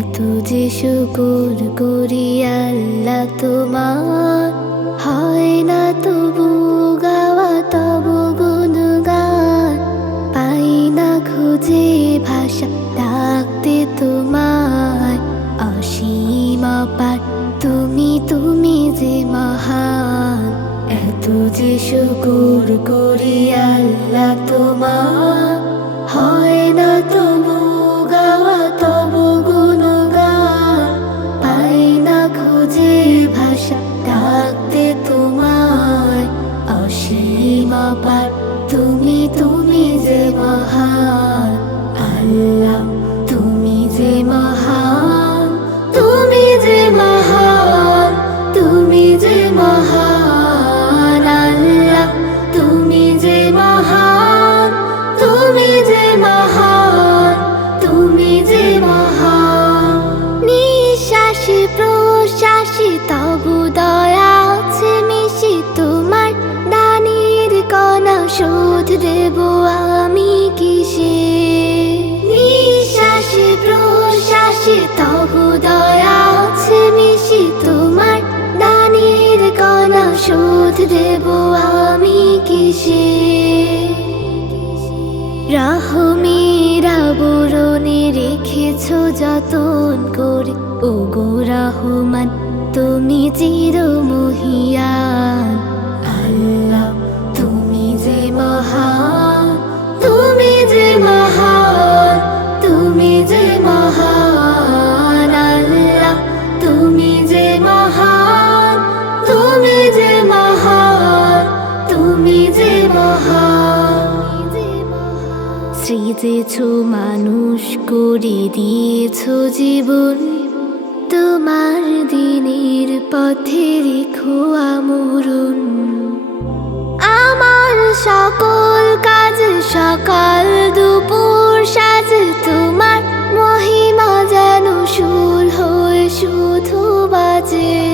এত যে শুকর করি আল্লাহ তোমার, হয় না তবু গাওয়া তবু গুণগান। পাই না খুঁজে ভাষা ডাকতে তোমায়, অসীম অপার তুমি, তুমি যে মহান। এত যে শুকর করি আল্লাহ তোমার, হয় না তবু গাওয়া তবু গুণগান। পাই না খুঁজে ভাষা ডাকতে তোমায়, অসীম অপার তুমি, তুমি যে মহান। আল্লাহ তুমি যে মহান, তুমি যে মহান, তুমি যে মহান। আল্লাহ তুমি যে মহান, তুমি যে মহান, তুমি যে মহান। নিঃশ্বাসে প্রশ্বাসে তবু দয়া আছে মিশি, তোমার দানের কণা শোধ দেব আমি কিসে। নিঃশ্বাসে প্রশ্বাসে তবু দয়া আছে মিশি, তোমার দানের কণা শোধ দেব আমি কিসে। রহমের আবরণে রেখেছ যতন করে, ওগো রহমান তুমি চিরমহিয়ান। আল্লাহ তুমি যে মহান, তুমি যে মহান, তুমি যে মহান। আল্লাহ তুমি যে মহান, তুমি যে মহান, তুমি যে মহান। সৃজেছ মানুষ করে দিয়েছ জীবন, তোমার দিনের পথে রেখো আমরণ। আমার সকল কাজ সকাল দুপুর সাজ, তোমার মহিমা যেন সুর হয়ে শুধু বাজে।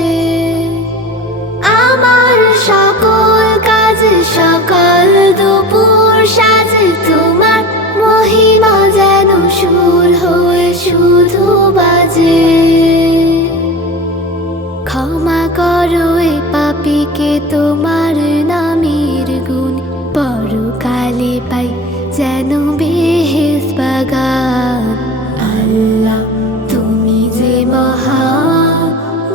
আমার সকল কাজ সকাল দুপুর সাজ, তোমার মহিমা যেন সুর হয়ে শুধু বাজে। ক্ষমা করো এ পাপীকে তোমার নামের গুণ, পরকালে পাই যেন বেহেশত বাগান। আল্লাহ তুমি যে মহান,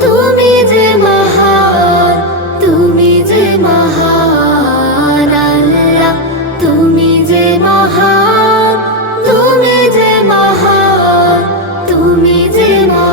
তুমি যে মহান, তুমি যে মহান। আল্লাহ তুমি যে মহান, তুমি যে মহান, তুমি যে মহান।